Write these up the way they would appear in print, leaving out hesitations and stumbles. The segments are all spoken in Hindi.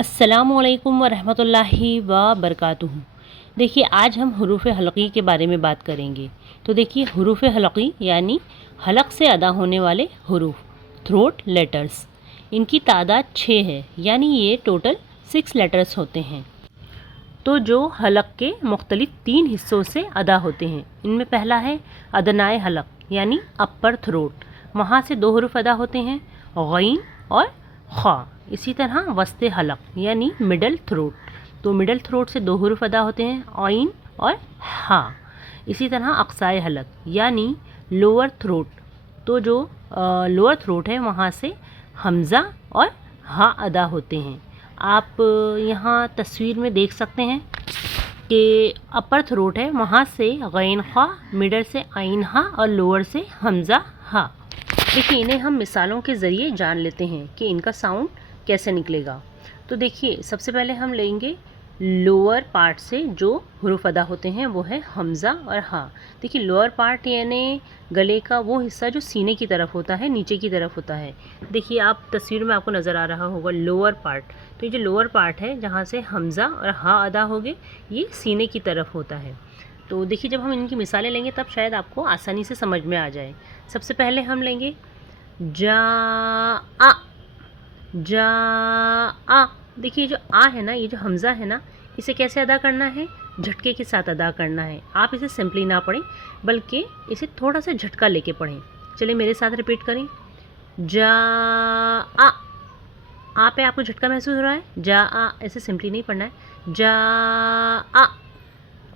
अस्सलामुअलैकुम वरहमतुल्लाहि व बरकातुहू। देखिए आज हम हुरूफ़ हलक़ी के बारे में बात करेंगे। तो देखिए हुरूफ़ हलक़ी यानी हलक़ से अदा होने वाले हुरूफ, थ्रोट लेटर्स, इनकी तादाद 6 है, यानी ये टोटल 6 लेटर्स होते हैं। तो जो हलक़ के मुख्तलिफ़ 3 हिस्सों से अदा होते हैं, इनमें पहला है अदनाए हलक़ यानी अपर थ्रोट, वहाँ से 2 हुरूफ अदा होते हैं, गैन और खा। इसी तरह वस्ते हलक़ यानी मिडल थ्रोट, तो मिडल थ्रोट से 2 हुरूफ अदा होते हैं, आइन और हा। इसी तरह अक्साए हलक़ यानी लोअर थ्रोट, तो जो लोअर थ्रोट है वहाँ से हमज़ा और हा अदा होते हैं। आप यहाँ तस्वीर में देख सकते हैं कि अपर थ्रोट है, वहाँ से गैन खा, मिडल से आइन हा और लोअर से हमज़ा हा। देखिए इन्हें हम मिसालों के ज़रिए जान लेते हैं कि इनका साउंड कैसे निकलेगा। तो देखिए सबसे पहले हम लेंगे लोअर पार्ट से जो हुरूफ अदा होते हैं, वो है हमज़ा और हा। देखिए लोअर पार्ट यानी गले का वो हिस्सा जो सीने की तरफ होता है, नीचे की तरफ होता है। देखिए आप तस्वीर में आपको नज़र आ रहा होगा लोअर पार्ट, तो ये जो लोअर पार्ट है जहाँ से हमज़ा और हा अदा होंगे, ये सीने की तरफ होता है। तो देखिए जब हम इनकी मिसालें लेंगे तब शायद आपको आसानी से समझ में आ जाए। सबसे पहले हम लेंगे जा आ, जा आ। देखिए जो आ है ना, ये जो हमज़ा है ना, इसे कैसे अदा करना है, झटके के साथ अदा करना है। आप इसे सिंपली ना पढ़ें बल्कि इसे थोड़ा सा झटका लेके पढ़ें। चलिए मेरे साथ रिपीट करें, जा आ पे आपको झटका महसूस हो रहा है, जा आ ऐसे सिंपली नहीं पढ़ना है, जा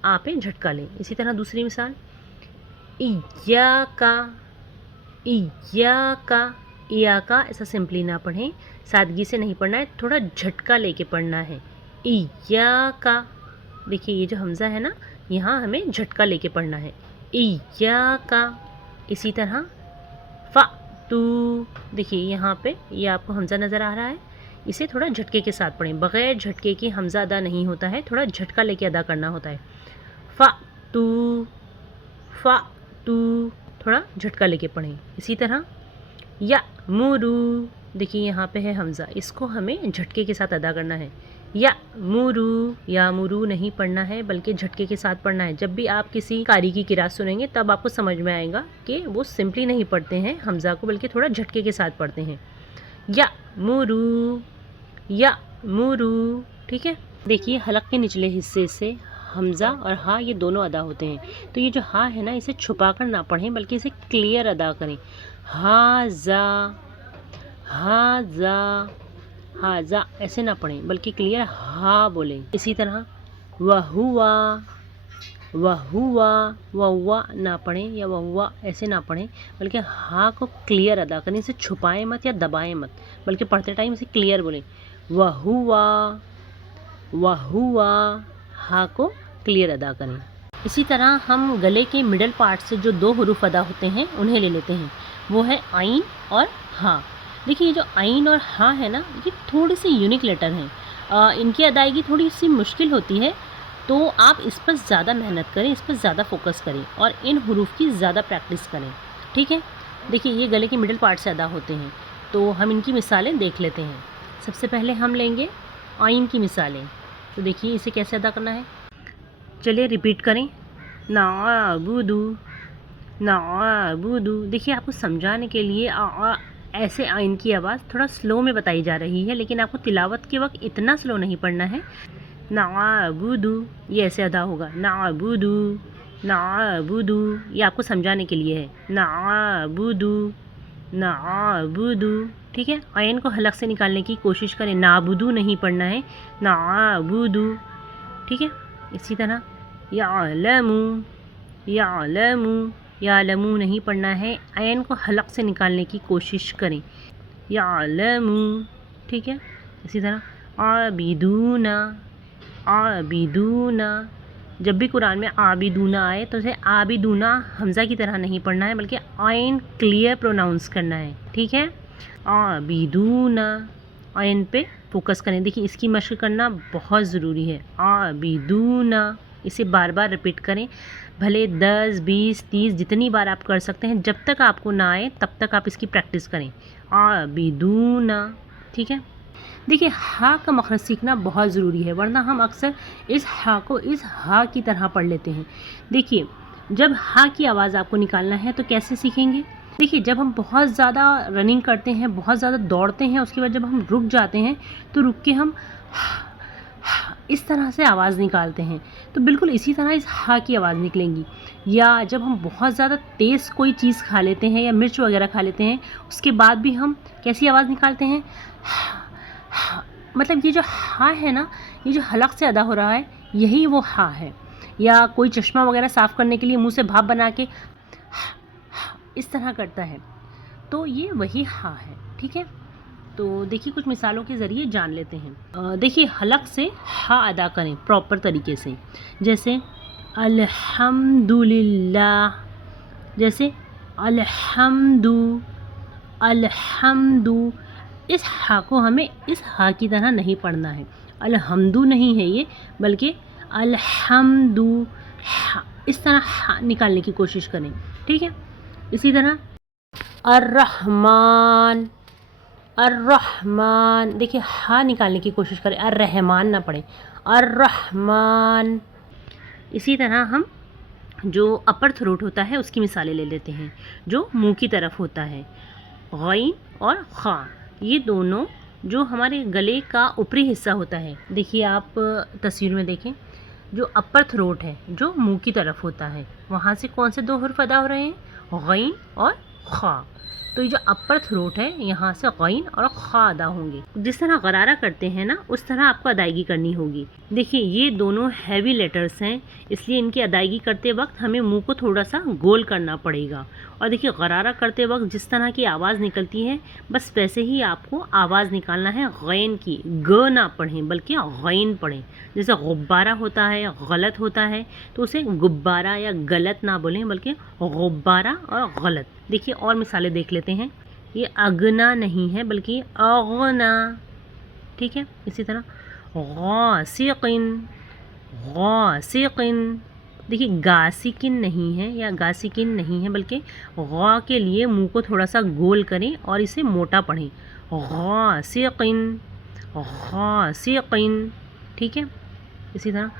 आ पे झटका लें। इसी तरह दूसरी मिसाल, इय्याका, इय्याका, इय्याका ऐसा सिंपली ना पढ़ें, सादगी से नहीं पढ़ना है, थोड़ा झटका लेके पढ़ना है, इय्याका। देखिए ये जो हमज़ा है ना, यहाँ हमें झटका लेके पढ़ना है, इय्याका। इसी तरह फ़ा तू, देखिए यहाँ पे ये आपको हमज़ा नज़र आ रहा है, इसे थोड़ा झटके के साथ पढ़ें, बग़ैर झटके की हमज़ा अदा नहीं होता है, थोड़ा झटका लेके अदा करना होता है। फ़ा तू, फ़ा तू, थोड़ा झटका लेके पढ़ें। इसी तरह या मुरू, देखिए यहाँ पे है हमज़ा, इसको हमें झटके के साथ अदा करना है, या मुरू नहीं पढ़ना है बल्कि झटके के साथ पढ़ना है। जब भी आप किसी कारी की किरात सुनेंगे तब आपको समझ में आएगा कि वो सिंपली नहीं पढ़ते हैं हमज़ा को, बल्कि थोड़ा झटके के साथ पढ़ते हैं, या मुरू। ठीक है। देखिए हलक़ के निचले हिस्से से हमज़ा और हा ये दोनों अदा होते हैं, तो ये जो हा है ना, इसे छुपा कर ना पढ़ें बल्कि इसे क्लियर अदा करें, हाज़ा, हाज़ा, हाज़ा ऐसे ना पढ़ें बल्कि क्लियर हा बोलें। इसी तरह वहुआ, वहुआ, वहुआ ना पढ़ें या वहुआ ऐसे ना पढ़ें बल्कि हा को क्लियर अदा करें, इसे छुपाएं मत या दबाएं मत, बल्कि पढ़ते टाइम इसे क्लियर बोलें, वहुआ, वहुआ, हा को क्लियर अदा करें। इसी तरह हम गले के मिडल पार्ट से जो 2 हुरूफ अदा होते हैं उन्हें ले लेते हैं, वो है आइन और हा। देखिए ये जो आइन और हा है ना, ये थोड़ी सी यूनिक लेटर हैं, इनकी अदायगी थोड़ी सी मुश्किल होती है, तो आप इस पर ज़्यादा मेहनत करें, इस पर ज़्यादा फोकस करें और इन हुरूफ की ज़्यादा प्रैक्टिस करें। ठीक है। देखिए ये गले के मिडल पार्ट से अदा होते हैं, तो हम इनकी मिसालें देख लेते हैं। सबसे पहले हम लेंगे आइन की मिसालें। तो देखिए इसे कैसे अदा करना है, चलिए रिपीट करें, नाबुदू, नाबुदू। देखिए आपको समझाने के लिए ऐसे आइन की आवाज़ थोड़ा स्लो में बताई जा रही है, लेकिन आपको तिलावत के वक्त इतना स्लो नहीं पढ़ना है। नाबुदू ये ऐसे अदा होगा, नाबुदू, नाबुदू, ये आपको समझाने के लिए है, नाबुदू, नाबुदू। ठीक है। आइन को हलक़ से निकालने की कोशिश करें, नाबुदू नहीं पढ़ना है, नाबुदू। ठीक है। इसी तरह यालमू, यालमू, यालमू नहीं पढ़ना है, आइन को हलक़ से निकालने की कोशिश करें, यालमू। ठीक है। इसी तरह आबिदूना, आबिदूना, जब भी कुरान में आबिदूना आए तो उसे आबिदूना हमज़ा की तरह नहीं पढ़ना है बल्कि आइन क्लियर प्रोनाउंस करना है। ठीक है। आबिदूना, आइन पे फोकस करें। देखिए इसकी मशक़ करना बहुत ज़रूरी है, आबिदूना, इसे बार बार रिपीट करें, भले 10, 20, 30 जितनी बार आप कर सकते हैं, जब तक आपको ना आए तब तक आप इसकी प्रैक्टिस करें, आबिदूना। ठीक है। देखिए हा का मखरज सीखना बहुत ज़रूरी है, वरना हम अक्सर इस हा को इस हा की तरह पढ़ लेते हैं। देखिए जब हा की आवाज़ आपको निकालना है तो कैसे सीखेंगे? देखिए जब हम बहुत ज़्यादा रनिंग करते हैं, बहुत ज़्यादा दौड़ते हैं, उसके बाद जब हम रुक जाते हैं तो रुक के हम इस तरह से आवाज़ निकालते हैं, तो बिल्कुल इसी तरह इस हा की आवाज़ निकलेंगी। या जब हम बहुत ज़्यादा तेज़ कोई चीज़ खा लेते हैं या मिर्च वगैरह खा लेते हैं, उसके बाद भी हम कैसी आवाज़ निकालते हैं? मतलब ये जो हा है ना, ये जो हलक से अदा हो रहा है, यही वो हा है। या कोई चश्मा वगैरह साफ़ करने के लिए मुंह से भाप बना के इस तरह करता है, तो ये वही हा है। ठीक है, तो देखिए कुछ मिसालों के ज़रिए जान लेते हैं। देखिए हलक से हा अदा करें प्रॉपर तरीके से, जैसे अल्हम्दुलिल्लाह, जैसे अल्हम्दु अल्हम्दु। इस हा को हमें इस हा की तरह नहीं पढ़ना है, अल्हम्दु नहीं है ये, बल्कि अल्हम्दु। इस तरह हा निकालने की कोशिश करें। ठीक है, इसी तरह अर्रहमान अर्रहमान, देखिए हा निकालने की कोशिश करें, अर्रहमान ना पढ़ें, अर्रहमान। इसी तरह हम जो अपर थ्रोट होता है उसकी मिसालें ले लेते हैं, जो मुंह की तरफ होता है। गैन और खा, ये दोनों जो हमारे गले का ऊपरी हिस्सा होता है, देखिए आप तस्वीर में देखें, जो अपर थ्रोट है जो मुंह की तरफ होता है, वहाँ से कौन से दो हुर्फ अदा हो रहे हैं? गैन और खा। तो ये जो अपर थ्रोट है, यहाँ से गैन और खा अदा होंगे। जिस तरह गरारा करते हैं ना, उस तरह आपको अदायगी करनी होगी। देखिए ये दोनों हैवी लेटर्स हैं, इसलिए इनकी अदायगी करते वक्त हमें मुंह को थोड़ा सा गोल करना पड़ेगा। और देखिए गरारा करते वक्त जिस तरह की आवाज़ निकलती है, बस वैसे ही आपको आवाज़ निकालना है गैन की। ग ना पढ़ें बल्कि गैन पढ़ें। जैसे गुब्बारा होता है, गलत होता है, तो उसे गुब्बारा या गलत ना बोलें बल्कि गुब्बारा और गलत। देखिए और मिसालें देख लेते हैं। ये अगना नहीं है बल्कि अगना। ठीक है, इसी तरह गासिकिन गासिकिन। देखिए गासिकिन नहीं है या गासिकिन नहीं है, बल्कि गा के लिए मुंह को थोड़ा सा गोल करें और इसे मोटा पढ़ें, गासिकिन गासिकिन। ठीक है, इसी तरह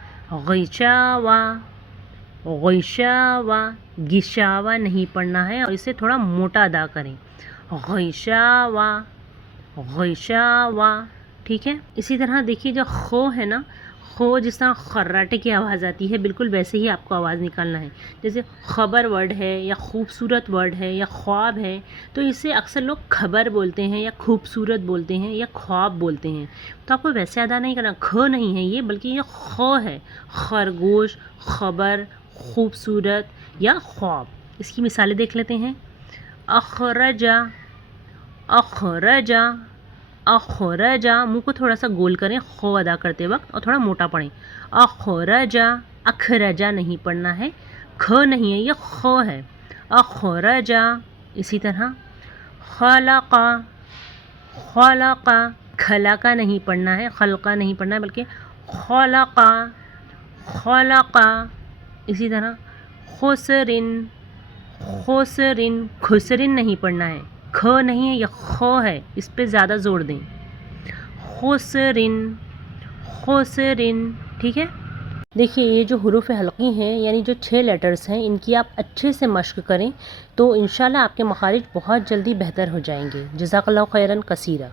गैशावा गैशावा, गिशावा नहीं पढ़ना है और इसे थोड़ा मोटा अदा करें, गैशावा गैशावा। ठीक है, इसी तरह देखिए जो खो है ना, खो जिस तरह खर्राटे की आवाज़ आती है, बिल्कुल वैसे ही आपको आवाज़ निकालना है। जैसे खबर वर्ड है या खूबसूरत वर्ड है या ख्वाब है, तो इसे अक्सर लोग खबर बोलते हैं या खूबसूरत बोलते हैं या ख्वाब बोलते हैं, तो आपको वैसे अदा नहीं करना। ख नहीं है ये, बल्कि ये खो है, खरगोश, खबर, खूबसूरत या ख्वाब। इसकी मिसालें देख लेते हैं। अखरजा अखरजा अखरजा, मुंह को थोड़ा सा गोल करें खो अदा करते वक्त और थोड़ा मोटा पढ़ें, अखरजा। अखरजा नहीं पढ़ना है, ख नहीं है, ये खो है, अखरजा। इसी तरह खलका खलका, खलका नहीं पढ़ना है, खलका नहीं पढ़ना है, बल्कि खलका खलका। इसी तरह खुसरिन खुसरिन, खुसरिन नहीं पढ़ना है, ख नहीं है, यह ख है, इस पे ज़्यादा जोर दें, खुसरिन खुसरिन। ठीक है, देखिए ये जो हुरूफ हल्की हैं, यानी जो 6 लेटर्स हैं, इनकी आप अच्छे से मश्क करें तो इंशाल्लाह आपके मखारिज बहुत जल्दी बेहतर हो जाएंगे। जज़ाकल्लाहु खैरन कसीरा।